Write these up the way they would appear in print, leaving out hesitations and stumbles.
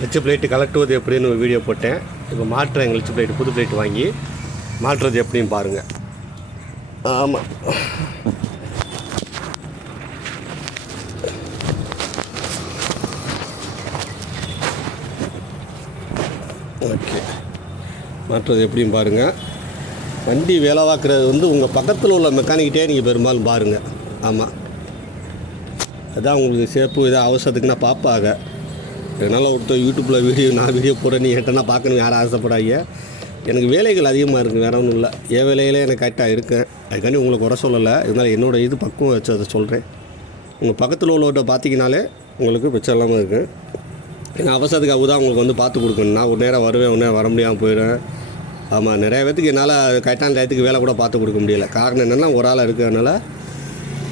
Lechu plate கலட்டுவது எப்படின்னு ஒரு video போட்டேன். இப்போ மாட்டுறேன் எங்கள் லெச்சு பிளேட்டு, புது பிளேட்டு வாங்கி மாட்டுறது எப்படின்னு பாருங்கள். ஆமாம், ஓகே, மாட்டுறது எப்படின்னு பாருங்கள். வண்டி வேலை பார்க்குறது வந்து உங்கள் பக்கத்தில் உள்ள மெக்கானிக்கிட்டே நீங்கள் பெரும்பாலும் பாருங்கள். ஆமாம், அதான் உங்களுக்கு சேப்பு இதாக அவசரத்துக்குன்னா பார்ப்பாங்க. இதனால் ஒருத்தர் யூடியூப்பில் நான் வீடியோ போடுறேன், நீ என்கிட்டனா பார்க்கணும் யாரும் ஆசைப்படாங்க. எனக்கு வேலைகள் அதிகமாக இருக்குது, வேறு ஒன்றும் இல்லை. என் வேலையிலே எனக்கு கரெக்டாக இருக்கேன். அதுக்காண்டி உங்களுக்கு குறை சொல்லலை. இருந்தாலும் என்னோடய இது பக்குவம் வச்சு அதை சொல்கிறேன். உங்கள் பக்கத்தில் உள்ளவர்கிட்ட பார்த்தீங்கனாலே உங்களுக்கு பிரச்சனை இல்லாமல் இருக்குது. ஏன்னா அவசரத்துக்காக தான் உங்களுக்கு வந்து பார்த்து கொடுக்கணும். நான் ஒரு நேரம் வருவேன், ஒரு நேரம் வர முடியாமல் போயிடுவேன். ஆமாம், நிறைய பேத்துக்கு என்னால் கரெக்டான டயத்துக்கு வேலை கூட பார்த்து கொடுக்க முடியல. காரணம் என்னென்னா ஒரு ஆள் இருக்கிறதுனால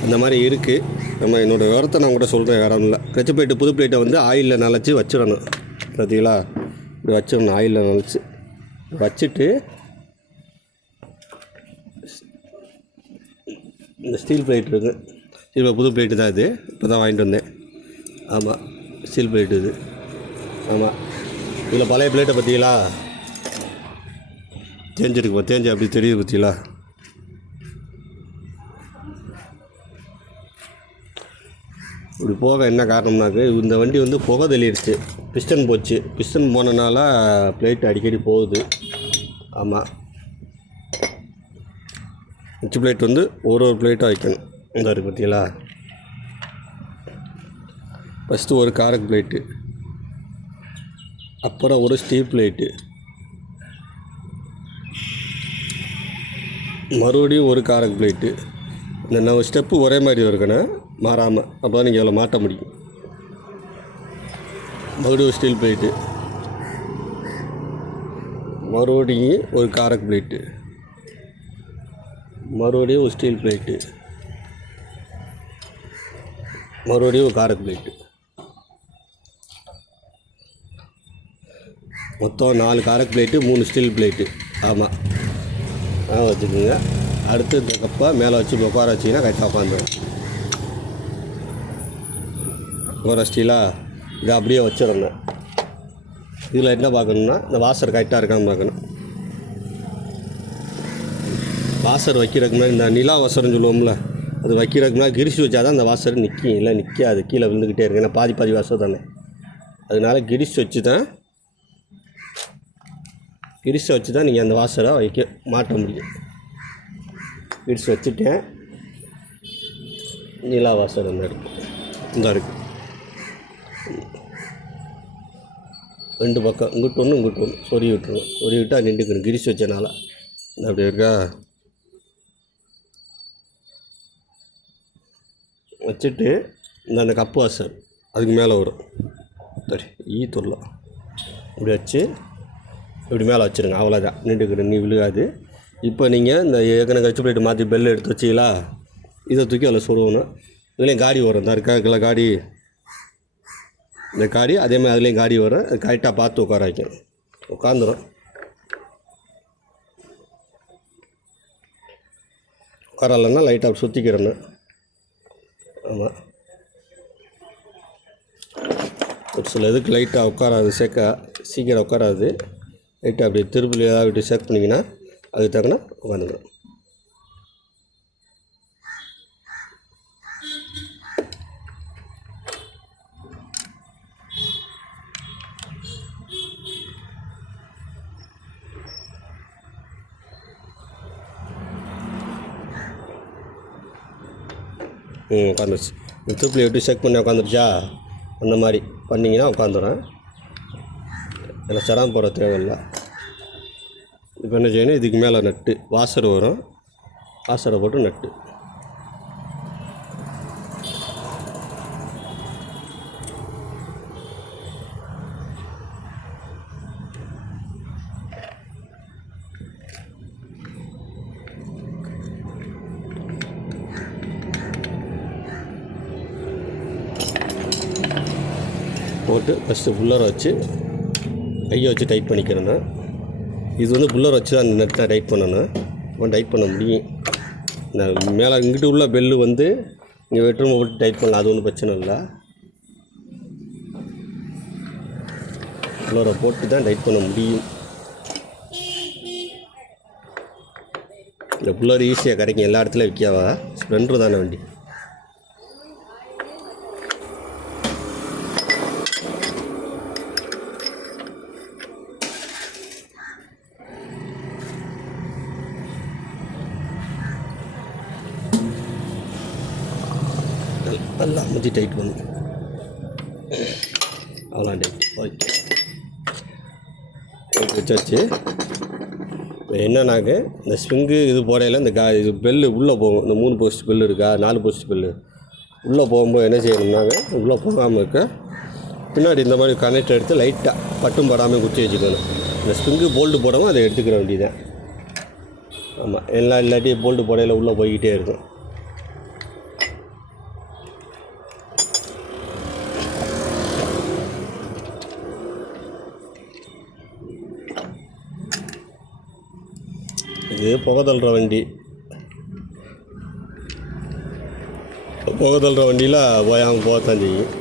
அந்த மாதிரி இருக்குது. நம்ம என்னோடய விவரத்தை நான் கூட சொல்கிறேன், வேறு ஒன்றும் இல்லை. கிளச்சு பிளேட்டு புது பிளேட்டை வந்து ஆயிலில் நனைச்சி வச்சிடணும். பார்த்தீங்களா, இப்படி வச்சிடணும். ஆயிலில் நனைச்சி வச்சுட்டு இந்த ஸ்டீல் பிளேட் இருக்குது. இப்போ புது பிளேட்டு தான் இது, இப்போ தான் வாங்கிட்டு வந்தேன். ஆமாம், ஸ்டீல் பிளேட்டு இது. ஆமாம், இதில் பழைய பிளேட்டை பார்த்தீங்களா, தேஞ்சிருக்கு. தேஞ்சி அப்படி தெரியுது பார்த்தீங்களா. இப்படி போக என்ன காரணம்னாக்கு, இந்த வண்டி வந்து புகை தெளிடுச்சு, பிஸ்டன் போச்சு. பிஸ்டன் போனனால பிளேட் அடிக்கடி போகுது. ஆமாம், மிச்ச பிளேட் வந்து ஒரு பிளேட்டாக வைக்கணும். இந்த இருக்குது பார்த்தீங்களா. ஃபஸ்ட்டு ஒரு காரக் பிளேட்டு, அப்புறம் ஒரு ஸ்டீல் பிளேட்டு, மறுபடியும் ஒரு காரக் பிளேட்டு. இந்த நம்ம ஸ்டெப்பு ஒரே மாதிரி இருக்கணும், மாறாமல். அப்போ தான் நீங்கள் அதில் மாட்ட முடியும். மறுபடியும் ஒரு ஸ்டீல் பிளேட்டு, மறுபடியும் ஒரு காரக் பிளேட்டு, மறுபடியும் ஒரு ஸ்டீல் பிளேட்டு, மறுபடியும் ஒரு காரக் பிளேட்டு. மொத்தம் 4 காரக் பிளேட்டு, 3 ஸ்டீல் பிளேட்டு. ஆமாம், வச்சுக்கோங்க. அடுத்து இந்த கப்பை மேலே வச்சு உட்கார வச்சிங்கன்னா கரெக்டாக உட்காந்துடும். ஒரு ஸ்டீலாக இதை அப்படியே வச்சிடணும். இதில் என்ன பார்க்கணுன்னா, இந்த வாசர் கரெக்டாக இருக்கான்னு பார்க்கணும். வாசர் வைக்கிறதுக்கு முன்னாடி இந்த நிலா வாசர்னு சொல்லுவோம்ல, அது வைக்கிறதுக்கு முன்னாடி கிரிசு வச்சா தான் அந்த வாசர் நிற்கும். இல்லை நிற்காது, கீழே விழுந்துக்கிட்டே இருக்கு. ஏன்னா பாதி வாசர் தானே. அதனால கிரிசு வச்சு தான் நீங்கள் அந்த வாசரை மாட்ட முடியும். கிரிசு வச்சுட்டேன். நிலா வாசர் அந்த இருக்குது. 2 பக்கம் இங்கிட்டு ஒன்று சொறி விட்டுருவோம். சொறி விட்டால் நின்றுக்கணும் கிரிசு வச்சனால. அப்படி இருக்கா. வச்சுட்டு அந்த கப்பு வாசர் அதுக்கு மேலே வரும். சரி, தொல்லை இப்படி வச்சு இப்படி மேலே வச்சுருங்க. அவ்வளோதான், நின்றுக்கணும், நீ விழுகாது. இப்போ நீங்கள் இந்த ஏற்கனவே கழிச்சு பிளேட்டு மாற்றி பெல் எடுத்து வச்சிங்களா, இதை தூக்கி அதில் சொருகணும். இதுலேயும் காடி வரும். இந்த இருக்கா காடி, இந்த காடி அதே மாதிரி அதுலேயும் காடி வரும். அது கரெக்டாக பார்த்து உட்கார வைக்கணும். உட்காந்துரும். உட்காரலைன்னா லைட்டாக சுற்றிக்கிறணும். ஆமாம், ஒரு சில இதுக்கு லைட்டாக உட்காராது, சீக்கிரம் உட்காராது. லைட்டாக அப்படி திருப்பி ஏதாவது விட்டு சேக் பண்ணிங்கன்னா அதுக்கு தக்கன உட்காந்துடும். உட்காந்துருச்சு. திருப்பி விட்டு செக் பண்ணி உட்காந்துருச்சா, அந்த மாதிரி பண்ணிங்கன்னா உட்காந்துடும். அதில் சிரமம் போட தேவையில்லை. இப்போ என்ன செய்யணும், இதுக்கு மேலே நட்டு வாசர் வரும். வாசரை போட்டு நட்டு போட்டு ஃபஸ்ட்டு புல்லரை வச்சு கையை வச்சு டைட் பண்ணிக்கிறேன்னா, இது வந்து புல்லரை வச்சு தான் அந்த நெட்டை டைட் பண்ணணும். இப்போ டைட் பண்ண முடியும். இந்த மேலே இங்கிட்டு உள்ள பெல்லு வந்து இங்கே வெட்ரூமை போட்டு டைட் பண்ணலாம், அது ஒன்றும் பிரச்சனை இல்லை. உள்ளரை போட்டு தான் டைட் பண்ண முடியும். இந்த புல்லர் ஈஸியாக கிடைக்கும், எல்லா இடத்துலையும் விற்காவா. ஸ்ப்ளெண்டர் தானே வண்டி. நல்லா முத்தி டைட் பண்ணும். அவ்வளோ டைட். ஓகே, வச்சாச்சு. என்னன்னாக்க இந்த ஸ்ப்ரிங்கு இது போடையில் இந்த இது பெல்லு உள்ளே போகும். இந்த 3 போஸ்ட் பெல்லு இருக்கா, 4 போஸ்ட் பெல்லு உள்ளே போகும்போது என்ன செய்யணும்னாங்க, உள்ளே போகாமல் இருக்க பின்னாடி இந்த மாதிரி கனெக்ட் எடுத்து லைட்டாக பட்டும் படாமல் குத்தி வச்சுக்கணும். இந்த ஸ்ப்ரிங்கு போல்டு போடாமல் அதை எடுத்துக்கிற வேண்டியதான். ஆமாம், இல்லாட்டி போல்டு போடையில் உள்ளே போய்கிட்டே இருக்கும். இது புகை தள்ளுற வண்டி. புகை தள்ளுற வண்டியில் போயாமல் போகத்தான் செய்யும்.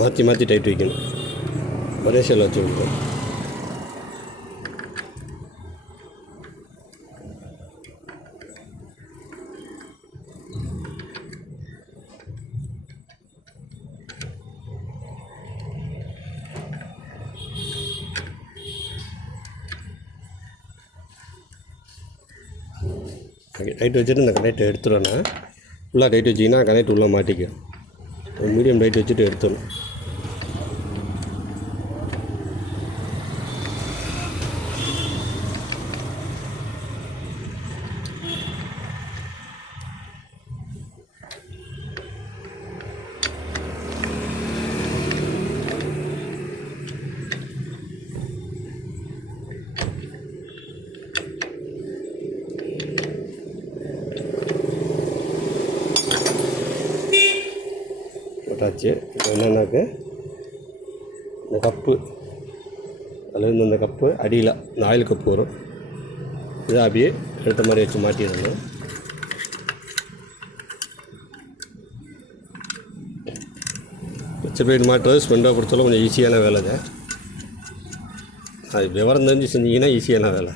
மாற்றி மாற்றி டைட் வைக்கணும். ஒரே ஷெல் வச்சு கொடுப்போம். டைட் வச்சுட்டு இந்த கனெக்ட் எடுத்துடனே ஃபுல்லாக டைட் வச்சிங்கன்னா கனெக்ட் உள்ளே மாட்டிக்கும். மீடியம் டைட் வச்சுட்டு எடுத்துடணும். போட்டாச்சு. என்னென்னாக்க இந்த கப்பு, அதுலேருந்து அந்த கப்பு அடியில் இந்த ஆயில் கப்பு வரும். இதை அப்படியே எடுத்த மாதிரி வச்சு மாட்டிடணும். வச்சு போய்ட்டு மாட்டுறது ஸ்பெண்டாக பொறுத்தவரை கொஞ்சம் ஈஸியான வேலை தான். அது விவரம் தெரிஞ்சு செஞ்சிங்கன்னா ஈஸியான வேலை.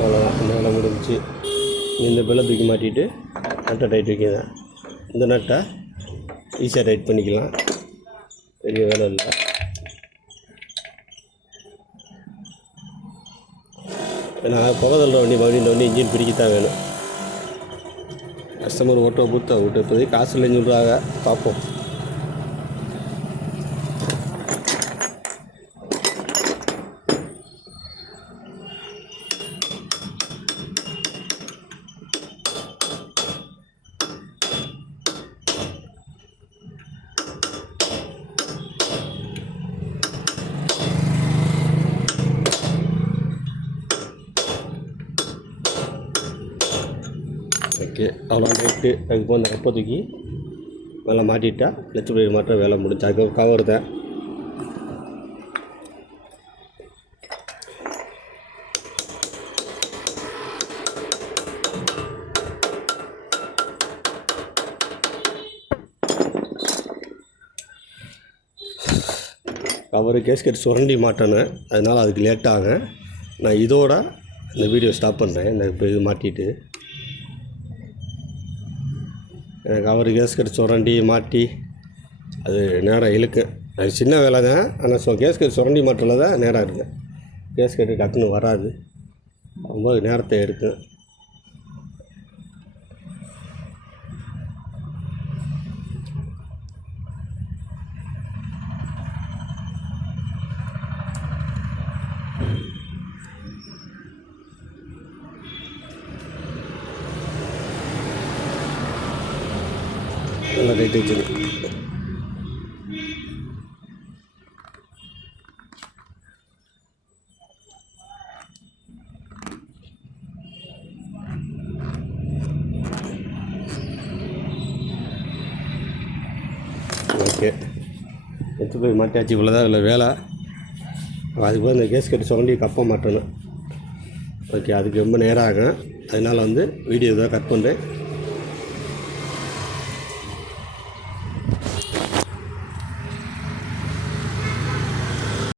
அவ்வளோதான், இந்த வேலை முடிஞ்சிச்சு. இந்த பெல்லை தூக்கி மாட்டிட்டு நட்டை டைட் வைக்கிறேன். இந்த நட்டை ஈஸியாக டைட் பண்ணிக்கலாம், பெரிய வேலை இல்லை. ஏன்னா புகை தள்ளுற வண்டி மறுபடியும் இந்த வண்டி இன்ஜின் பிடிக்கத்தான் வேணும். கஸ்டமர் ஓட்டோ பூத்தா விட்டு இப்போதைக்கு காசு இல்லைன்னு சொல்கிறாங்க, பார்ப்போம். ஓகே, அவ்வளோ ரைட்டு. அதுக்கு அந்த கப்பை தூக்கி மேலே மாட்டிட்டா கிளச்சு பிளேட் மாட்ட வேலை முடிஞ்சு. அதுக்கு கவர் தான். கவரு கேஸ்கெட் சுரண்டி மாட்டேனேன், அதனால் அதுக்கு லேட் ஆகும். நான் இதோட இந்த வீடியோ ஸ்டாப் பண்ணுறேன். இந்த இப்போ இது மாட்டிட்டு எனக்கு கவரு கேஸ்கெட் சுரண்டி மாட்டி அது நேரம் இழுக்கு. அது சின்ன வேலை தான், ஆனால் கேஸ்கெட் சுரண்டி மாட்டில் தான் நேரம் இருக்குது. கேஸ்கெட்டு டக்குன்னு வராது, ரொம்ப நேரத்தை எடுக்கும். நல்லா ரைட் வச்சுரு. ஓகே, எடுத்து போய் மாட்டியாச்சு. இவ்வளோதான் இல்லை வேலை. அதுக்கு போய் இந்த கேஸ்கெட் சுரண்டி கப்பை மாட்டணும். ஓகே, அதுக்கு ரொம்ப நேரம் ஆகும். அதனால் வீடியோ தான் கட் பண்ணுறேன்.